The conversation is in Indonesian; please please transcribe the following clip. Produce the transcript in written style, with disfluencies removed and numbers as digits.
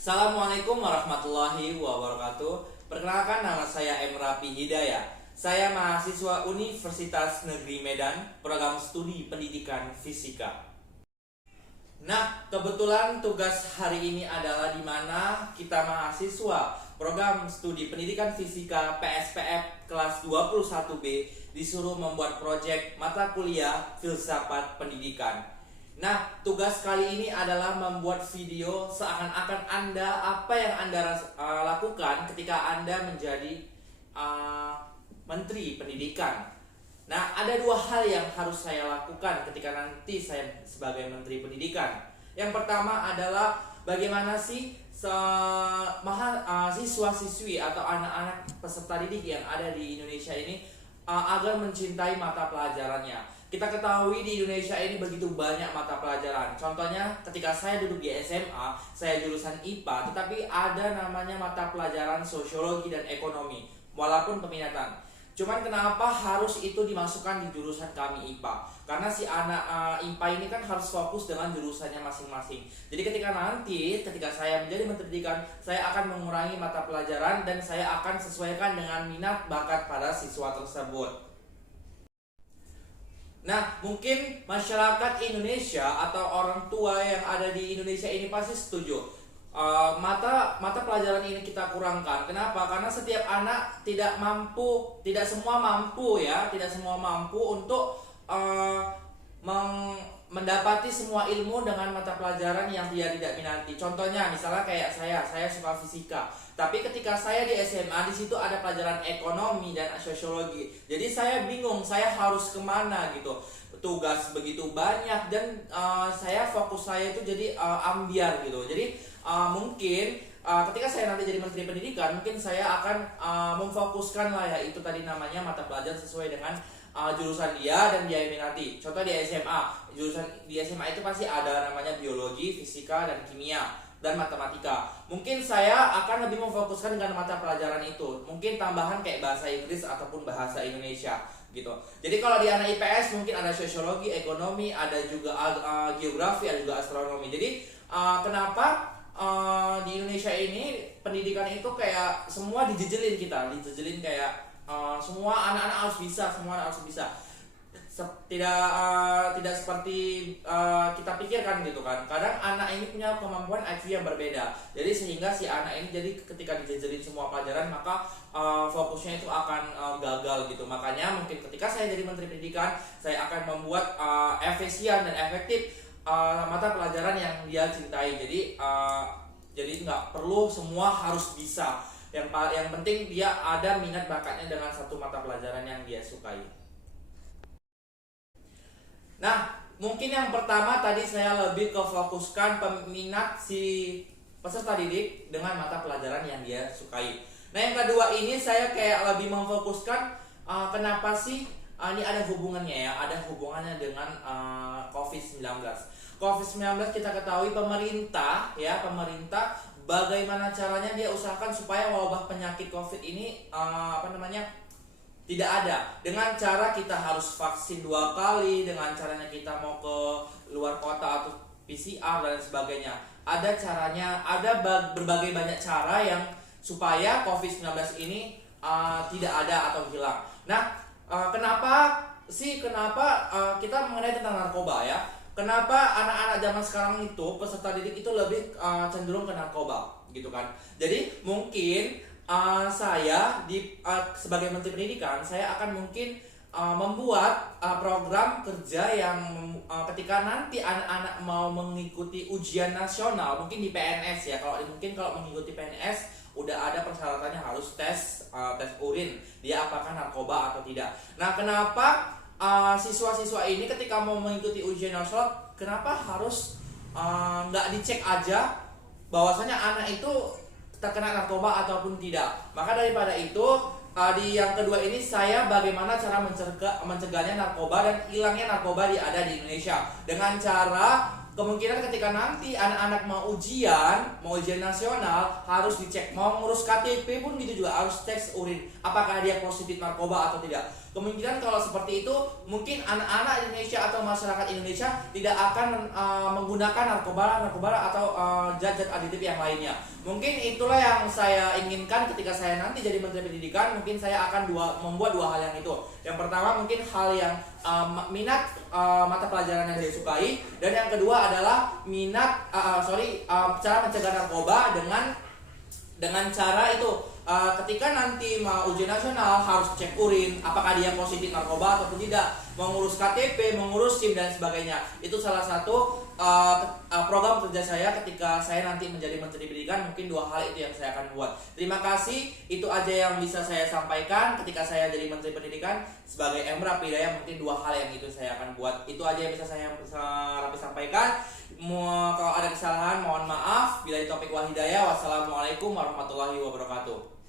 Assalamualaikum warahmatullahi wabarakatuh. Perkenalkan, nama saya Emrapi Hidayah. Saya mahasiswa Universitas Negeri Medan, program studi pendidikan fisika. Nah, kebetulan tugas hari ini adalah di mana kita mahasiswa program studi pendidikan fisika PSPF kelas 21B disuruh membuat proyek mata kuliah filsafat pendidikan. Nah, tugas kali ini adalah membuat video seakan-akan apa yang Anda lakukan ketika Anda menjadi Menteri Pendidikan. Nah, ada dua hal yang harus saya lakukan ketika nanti saya sebagai Menteri Pendidikan. Yang pertama adalah bagaimana sih siswa-siswi atau anak-anak peserta didik yang ada di Indonesia ini agar mencintai mata pelajarannya. Kita ketahui di Indonesia ini begitu banyak mata pelajaran. Contohnya ketika saya duduk di SMA, saya jurusan IPA, tetapi ada namanya mata pelajaran sosiologi dan ekonomi, walaupun peminatan. Cuman kenapa harus itu dimasukkan di jurusan kami IPA? Karena si anak IPA ini kan harus fokus dengan jurusannya masing-masing. Jadi ketika saya menjadi Menteri Pendidikan, saya akan mengurangi mata pelajaran dan saya akan sesuaikan dengan minat bakat pada siswa tersebut. Nah, mungkin masyarakat Indonesia atau orang tua yang ada di Indonesia ini pasti setuju. Mata pelajaran ini kita kurangkan. Kenapa? Karena setiap anak tidak semua mampu untuk mendapati semua ilmu dengan mata pelajaran yang dia tidak minati. Contohnya, misalnya kayak saya suka fisika. Tapi ketika saya di SMA, di situ ada pelajaran ekonomi dan sosiologi. Jadi saya bingung, saya harus kemana gitu. Tugas begitu banyak dan fokus saya itu jadi ambiar gitu. Jadi mungkin ketika saya nanti jadi Menteri Pendidikan, mungkin saya akan memfokuskan lah ya itu tadi namanya mata pelajaran sesuai dengan jurusan dia dan dia minati. Contoh di SMA, jurusan di SMA itu pasti ada namanya biologi, fisika, dan kimia dan matematika. Mungkin saya akan lebih memfokuskan dengan mata pelajaran itu. Mungkin tambahan kayak bahasa Inggris ataupun bahasa Indonesia gitu. Jadi kalau di anak IPS mungkin ada sosiologi, ekonomi, ada juga geografi, ada juga astronomi. Jadi kenapa di Indonesia ini pendidikan itu kayak semua dijejelin kayak semua anak-anak harus bisa. Tidak seperti kita pikirkan gitu kan. Kadang anak ini punya kemampuan IQ yang berbeda. Jadi sehingga si anak ini jadi ketika dijajarin semua pelajaran maka fokusnya itu akan gagal gitu. Makanya mungkin ketika saya jadi Menteri Pendidikan, saya akan membuat efisien dan efektif mata pelajaran yang dia cintai. Jadi nggak perlu semua harus bisa. Yang penting dia ada minat bakatnya dengan satu mata pelajaran yang dia sukai. Nah, mungkin yang pertama tadi saya lebih ke fokuskan peminat si peserta didik dengan mata pelajaran yang dia sukai. Nah, yang kedua ini saya kayak lebih memfokuskan kenapa sih ini ada hubungannya ya, ada hubungannya dengan COVID-19. COVID-19 kita ketahui pemerintah bagaimana caranya dia usahakan supaya wabah penyakit COVID ini tidak ada. Dengan cara kita harus vaksin 2 kali, dengan caranya kita mau ke luar kota atau PCR dan sebagainya. Ada caranya, ada berbagai banyak cara yang supaya COVID-19 ini tidak ada atau hilang. Nah, kenapa kita mengenai tentang narkoba ya? Kenapa anak-anak zaman sekarang itu peserta didik itu lebih cenderung ke narkoba gitu kan? Jadi mungkin saya sebagai Menteri Pendidikan, saya akan mungkin membuat program kerja yang ketika nanti anak-anak mau mengikuti ujian nasional, mungkin di PNS ya. Kalau mengikuti PNS udah ada persyaratannya, harus tes urin dia apakah narkoba atau tidak. Nah, kenapa siswa-siswa ini ketika mau mengikuti ujian nasional, kenapa harus nggak dicek aja bahwasanya anak itu terkena narkoba ataupun tidak? Maka daripada itu di yang kedua ini saya bagaimana cara mencegahnya narkoba dan hilangnya narkoba ada di Indonesia dengan cara kemungkinan ketika nanti anak-anak mau ujian nasional harus dicek, mau ngurus KTP pun gitu juga harus tes urin apakah dia positif narkoba atau tidak. Kemungkinan kalau seperti itu mungkin anak-anak Indonesia atau masyarakat Indonesia tidak akan menggunakan narkoba atau zat-zat aditif yang lainnya. Mungkin itulah yang saya inginkan ketika saya nanti jadi Menteri Pendidikan. Mungkin saya akan membuat dua hal yang itu. Yang pertama mungkin hal yang minat mata pelajaran yang saya sukai, dan yang kedua adalah cara mencegah narkoba dengan cara itu ketika nanti mau ujian nasional harus cek urin apakah dia positif narkoba ataupun tidak, mengurus KTP, mengurus SIM dan sebagainya. Itu salah satu program kerja saya ketika saya nanti menjadi Menteri Pendidikan. Mungkin dua hal itu yang saya akan buat. Terima kasih, itu aja yang bisa saya sampaikan ketika saya jadi Menteri Pendidikan. Sebagai Emrah Hidayah, mungkin dua hal yang itu saya akan buat. Itu aja yang bisa saya sampaikan. Kalau ada kesalahan mohon maaf. Bila topik wal hidayah. Wassalamualaikum warahmatullahi wabarakatuh.